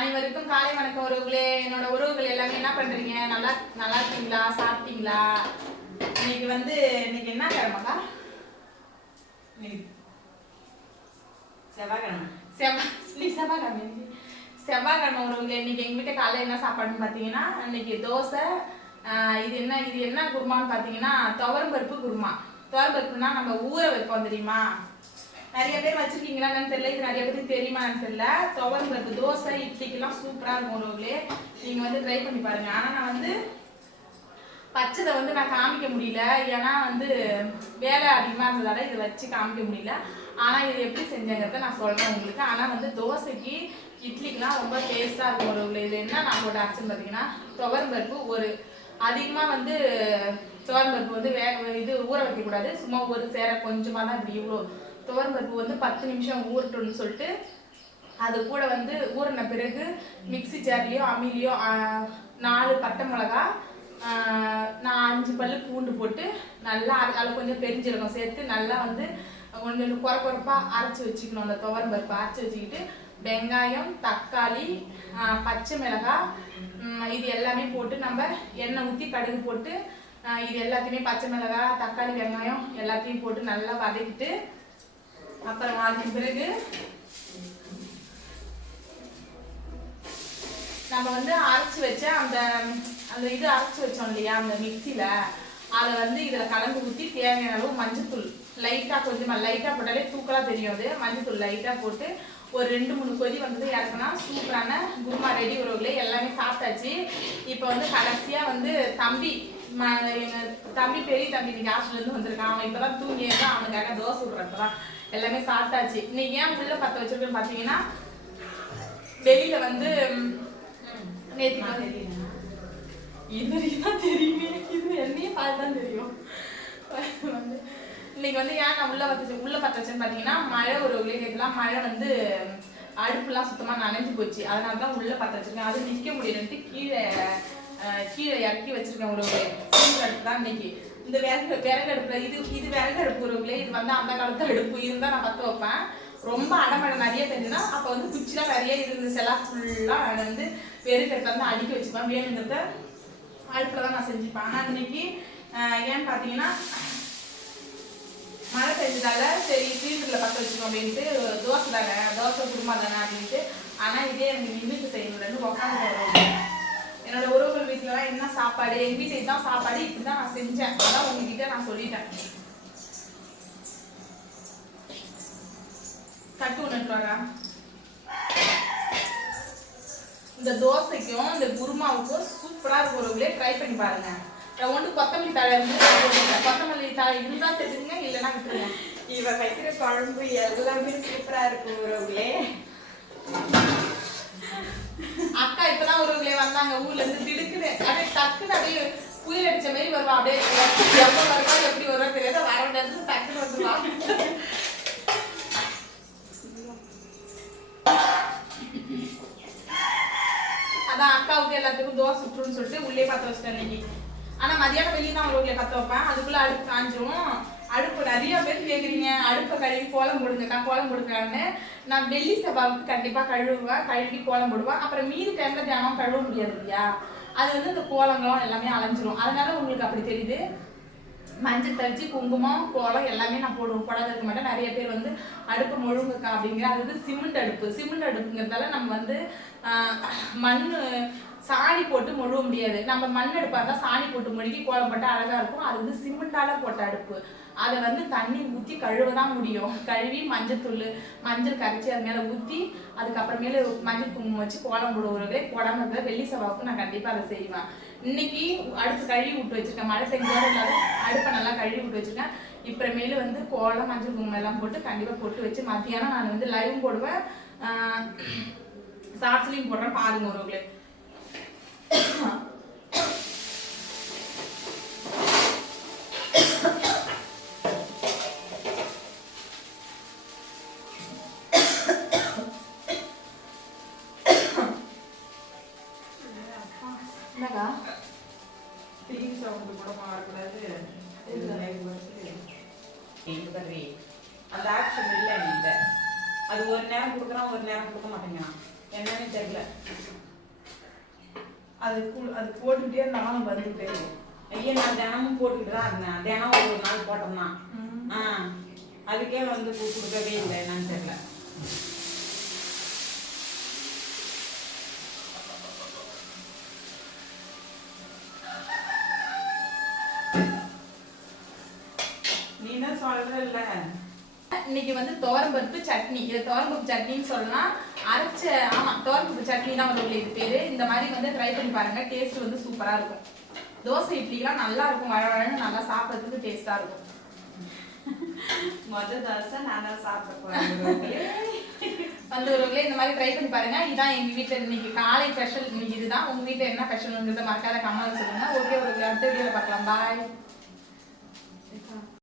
அனைவருக்கும் காலை வணக்கம் உறவுகளே. என்னோட உறவுகள் எல்லாமே என்ன பண்றீங்க? நல்லா நல்லா இருக்கீங்களா? சாப்பிட்டீங்களா? இன்னைக்கு வந்து இன்னைக்கு என்ன கிழமைக்கா? செவ்வாய்க்கிழமை. செவ்வாய் இன்னைக்கு செவ்வாய்க்கிழமை. செவ்வாய்க்கிழமை உறவுகளே. இன்னைக்கு எங்க வீட்டு காலையில என்ன சாப்பாடுன்னு பார்த்தீங்கன்னா இன்னைக்கு தோசை இது என்ன இது என்ன குருமான்னு பார்த்தீங்கன்னா துவரம் பருப்பு குருமா. துவரம் பருப்புனா நம்ம ஊற வைப்போம் தெரியுமா? நிறைய பேர் வச்சிருக்கீங்களா என்னன்னு தெரியல. இது நிறைய பேருக்கு தெரியுமான்னு தெரியல. துவரம் பருப்பு தோசை இட்லிக்கெல்லாம் சூப்பரா இருக்கும் உணவுகளே. நீங்க வந்து ட்ரை பண்ணி பாருங்க. ஆனா நான் வந்து பச்சதை வந்து நான் காமிக்க முடியல. ஏன்னா வந்து வேலை அதிகமாக இருந்ததால இதை வச்சு காமிக்க முடியல. ஆனால் இது எப்படி செஞ்சேங்கிறத நான் சொல்கிறேன் உங்களுக்கு. ஆனால் வந்து தோசைக்கு இட்லிக்கெலாம் ரொம்ப டேஸ்ட்டாக இருக்கும் ஒரு இது என்ன நான் போட்ட ஆக்ஷன் பார்த்தீங்கன்னா துவரம் பருப்பு ஒரு அதிகமாக வந்து துவரம் பருப்பு வந்து வேக இது ஊற வைக்கக்கூடாது. சும்மா ஒரு சேர கொஞ்சமாக தான் இப்படி இவ்வளோ துவரம் பருப்பு வந்து பத்து நிமிஷம் ஊறட்டும்னு சொல்லிட்டு அது கூட வந்து ஊறின பிறகு மிக்ஸி ஜார்லேயோ அம்மிலையோ நாலு பட்டை மிளகா நான் அஞ்சு பல்லு பூண்டு போட்டு நல்லா அதில் கொஞ்சம் பெரிஞ்சிருக்கும் சேர்த்து நல்லா வந்து கொஞ்சம் குறை குறைப்பாக அரைச்சி வச்சுக்கணும். அந்த துவரம் பருப்பு அரைச்சி வச்சுக்கிட்டு வெங்காயம் தக்காளி பச்சை மிளகாய் இது எல்லாமே போட்டு நம்ம எண்ணெய் ஊற்றி கடுகு போட்டு இது எல்லாத்தையுமே பச்சை மிளகாய் தக்காளி வெங்காயம் எல்லாத்தையும் போட்டு நல்லா வதக்கிட்டு அப்புறம் அதுக்கு பிறகு நம்ம வந்து அரைச்சி வச்ச அந்த அந்த இது அரைச்சி வச்சோம் இல்லையா அந்த மிக்சியில அதை வந்து இதில் கலந்து ஊற்றி தேவையான அளவு மஞ்சத்தூள் லைட்டாக கொஞ்சமாக லைட்டாக போட்டாலே தூக்கலாக தெரியும் அது. மஞ்சத்தூள் லைட்டாக போட்டு ஒரு ரெண்டு மூணு கொதி வந்தது இறக்குனா சூப்பரான குருமா ரெடி உறவுகளே எல்லாமே சாப்பிட்டாச்சு. இப்போ வந்து கடைசியாக வந்து தம்பி எங்க தம்பி பெரிய தம்பி இன்னைக்கு ஹாஸ்டல்ல இருந்து வந்திருக்கான். அவன் இப்பதான் தூங்கியதான் அவனுக்காக தோசை விடுறப்பதான் எல்லாமே சாப்பிட்டாச்சு. இன்னைக்கு ஏன் உள்ள பத்த வச்சிருக்கேன்னு பாத்தீங்கன்னா வெளியில வந்து நேற்று நேத்து இது வரைக்கும் தான் தெரியுமே. இது என்னையே பார்த்து தான் தெரியும். வந்து இன்னைக்கு வந்து ஏன் நான் உள்ள பத்து உள்ள பத்த வச்சேன்னு பார்த்தீங்கன்னா மழை ஒரு உலகத்துலாம் மழை வந்து அடுப்புலாம் சுத்தமாக நனைஞ்சு போச்சு. அதனால தான் உள்ள பத்த வச்சிருக்கேன். அது நிற்க முடியலன்ட்டு கீழே கீழே இறக்கி வச்சிருக்கேன் ஒரு சிலிண்டர் அடுப்பு தான் இன்னைக்கு. இந்த விறகு விறகு அடுப்புல இது இது விறகு அடுப்பு ஒரு இது வந்து அந்த காலத்து அடுப்பு இருந்தால் நான் பற்ற வைப்பேன். ரொம்ப அடமடை நிறைய பெஞ்சுன்னா அப்போ வந்து குச்சிலாம் நிறைய இருந்துச்சு. எல்லாம் ஃபுல்லாக நான் வந்து வெறுக்கட்டை வந்து அடுக்கி வச்சுப்பேன். வேணுங்கிறத அடுப்பில் தான் நான் செஞ்சுப்பேன். ஆனால் இன்னைக்கு ஏன்னு பார்த்தீங்கன்னா மழை பெஞ்சதால சரி சிலிண்டரில் பற்ற வச்சுக்கோம் அப்படின்ட்டு தோசை தானே தோசை குருமா தானே அப்படின்ட்டு ஆனால் இதே எனக்கு நின்றுட்டு செய்யணும்னு உட்காந்து வருவாங்க என்னோட உறவுகள் வீட்டுலலாம் என்ன சாப்பாடு எங்கள் வீட்டுக்கு தான் சாப்பாடு இப்படி தான் நான் செஞ்சேன். அதான் உங்ககிட்ட நான் சொல்லிட்டேன். கட்டு ஒன்றுட்டுவாரா இந்த தோசைக்கும் இந்த குருமாவுக்கும் சூப்பரா இருக்கிறவங்களே ட்ரை பண்ணி பாருங்க. நான் ஒன்று கொத்தமல்லி தழை இருந்து கொத்தமல்லி தழை இருந்தால் தெரிஞ்சுங்க இல்லைன்னா விட்டுருங்க. இவ வைக்கிற குழம்பு எல்லாமே சூப்பரா இருக்கும் உறவுகளே அக்கா இப்பதான் ஒருவங்களே வந்தாங்க. ஊர்ல இருந்து திடுக்குன்னு அப்படியே டக்குன்னு அப்படியே புயல் அடிச்ச மாதிரி வருவா. அப்படியே எப்ப வருவா எப்படி வருவா தெரியாது. வர வேண்டியது டக்குன்னு வந்துருவா அதான் அக்காவுக்கு எல்லாத்துக்கும் தோசை சுற்றுன்னு சொல்லிட்டு உள்ளே பத்த வச்சிட்டேன் இன்னைக்கு. ஆனா மதியானம் வெளியே தான் உங்களுக்கு பத்த வைப்பேன். அதுக்குள்ள அடுத்து காஞ்சிரும். அடுப்பு நிறைய பேர் கேக்குறீங்க. அடுப்பை கழுவி கோலம் போடுங்கக்கா கோலம் போடுங்கன்னு நான் வெள்ளி செவ்வாய்க்கு கண்டிப்பா கழுவுவேன். கழுவி கோலம் போடுவேன். அப்புறம் மீதி டைம்ல தியானம் கழுவ முடியாது இல்லையா? அது வந்து இந்த கோலங்களும் எல்லாமே அலைஞ்சிரும். அதனால உங்களுக்கு அப்படி தெரியுது. மஞ்சள் தச்சு குங்குமம் கோலம் எல்லாமே நான் போடுவோம் போடாத மட்டும் மாட்டேன் நிறைய பேர் வந்து அடுப்பு முழுங்கக்கா அப்படிங்கிற அது வந்து சிமெண்ட் அடுப்பு. சிமெண்ட் அடுப்புங்கிறதால நம்ம வந்து மண் சாணி போட்டு மொழுவ முடியாது. நம்ம மண் அடுப்பாக இருந்தால் சாணி போட்டு மொழுகி கோலம் போட்டால் அழகா இருக்கும். அது வந்து சிமெண்டால போட்ட அடுப்பு. அதை வந்து தண்ணி ஊற்றி கழுவ தான் முடியும். கழுவி மஞ்சத்தூள் மஞ்சள் கரைச்சி அது மேலே ஊற்றி அதுக்கப்புறமேல மஞ்சள் குங்குமம் வச்சு கோலம் போடுவது போடாமல் இருந்தால் வெள்ளி செவ்வாய்க்கு நான் கண்டிப்பாக அதை செய்வேன். இன்னைக்கு அடுப்பு கழுவி விட்டு வச்சிருக்கேன். மழை பெஞ்சாலும் இல்லாத அடுப்பை நல்லா கழுவி விட்டு வச்சிருக்கேன். இப்புறமேலு வந்து கோலம் மஞ்சள் குங்குமம் எல்லாம் போட்டு கண்டிப்பாக போட்டு வச்சு மத்தியானம் நான் வந்து லைவும் போடுவேன். ஷார்ட்ஸ்லையும் போடுறேன். பாருங்க ஒருவங்களே என்னக்கா டிவி சவுண்ட் கூட மாறக்கூடாது இது live வருது. இங்க பாரு. அந்த ஆப்ஷன் இல்லை என்கிட்ட அது ஒரு நேரம் கொடுக்குறான் ஒரு நேரம் கொடுக்க மாட்டேங்கிறான் என்னன்னு தெரியல அது அது போட்டுக்கிட்டே நானும் வந்துட்டே இருக்கும் ஐயா நான் தினமும் போட்டுக்கிட்டு தான் இருந்தேன் தினம் ஒரு நாள் போட்டோம்னா ஆ அதுக்கே வந்து கு- கொடுக்கவே இல்லை என்னன்னு தெரியல நீ தான் சொல்ற இல்ல இன்னைக்கு வந்து துவரம்பருப்பு சட்னி. இது துவரம்பருப்பு சட்னின்னு சொல்லலாம். அரைச்ச ஆமா துவரம்பருப்பு சட்னி தான் வந்து இது பேரு. இந்த மாதிரி வந்து ட்ரை பண்ணி பாருங்க. டேஸ்ட் வந்து சூப்பரா இருக்கும். தோசை இட்லிலாம் நல்லா இருக்கும். வழ வழன்னு நல்லா சாப்பிட்றதுக்கு டேஸ்டா இருக்கும். மொத தோசை தான் சாப்பிட ஒருவங்களே இந்த மாதிரி ட்ரை பண்ணி பாருங்க. இதான் எங்க வீட்ல இன்னைக்கு காலை ஸ்பெஷல் இன்னைக்கு இதுதான். உங்க வீட்ல என்ன ஸ்பெஷல்ங்கிறத மறக்காத கமெண்ட் சொல்லுங்க. ஓகே ஒரு அடுத்த பார்க்கலாம். பாய்